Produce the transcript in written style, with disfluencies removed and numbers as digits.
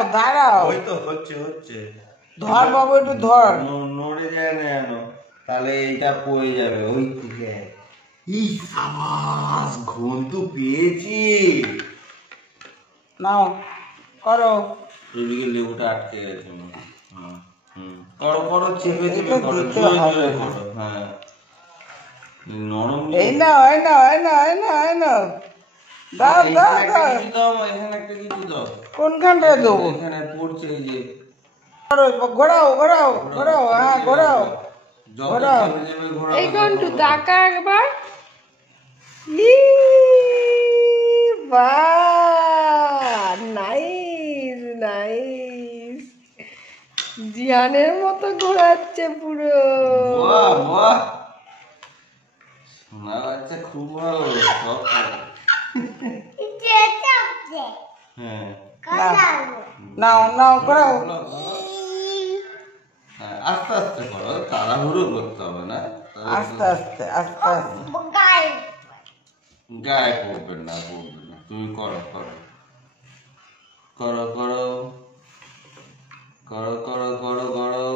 দাঁড়াও দাঁড়াও, ওই তো হচ্ছে হচ্ছে। ধর বাবু একটু ধর। নড়ে যায় না জানো, তাহলে এইটা পড়ে যাবে। ওই থেকে ই সাবাস, ঘুম তো পেয়েছি। নাও করো। এদিকে লেবুটা আটকে গেছে আমার। করো করো, চেপে চেপে এটা করো, দিতে জোরে হবে জোরে না। করো। হ্যাঁ, নরম এই নাও এই নাও এই নাও এই নাও এই নাও, দাও দাও দাও। কিছু দাও, এখানে একটা কিছু দাও। কোনখানটা দেবো? এখানে পড়ছে এই যে। ঘোরাও ঘোরাও ঘোরাও, হ্যাঁ ঘোরাও যত ঘোরাও। চেপে চেপে ঘোরাও, এই কন্টু তাকা একবার। ই বাহ, নাইস নাইস, জিয়ানের মতো ঘোরাচ্ছে পুরো। বাহ বাহ, সোনা বাচ্চা খুব ভালো, সব ভালো। হ্যাঁ নাও নাও ঘোরাও। হ্যাঁ, আস্তে আস্তে করো, তাড়াহুড়ো করতে হবে না। আস্তে আস্তে আস্তে আস্তে। গায়ে পড়বে না, পড়বে না, তুমি করো করো করো করো করো করো করো করো।